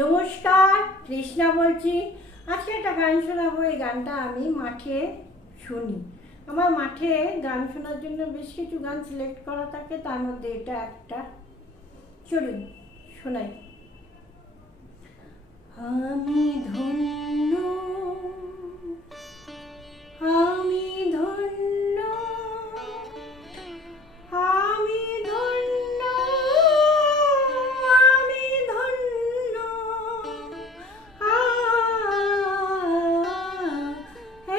নমস্কার, কৃষ্ণা বলছি। আজকে একটা গান শোনাবো। এই গানটা আমি মাঠে শুনি। আমার মাঠে গান শোনার জন্য বেশ কিছু গান সিলেক্ট করা থাকে, তার মধ্যে এটা একটা। চলুন শোনাই। আমি ধন্য, আমি ধন্য, আমি ধন্য, আমি ধন্য।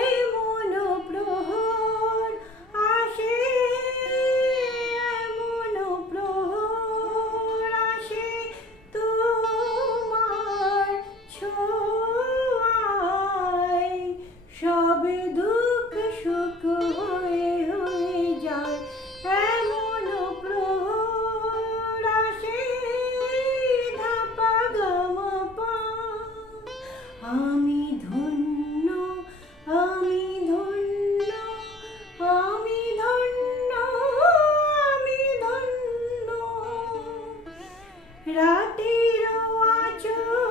এই মন প্রহর আসে, মন প্রহর আসে তোমার ছোঁয়ায়, সব দুঃখ সুখ হয়ে হয়ে যায়। এমন প্রহর আসে ধাপা গামা পা। আমি ধন্য, আমি ধন্য, আমি ধন্য, আমি ধন্য। রাতের আঁচল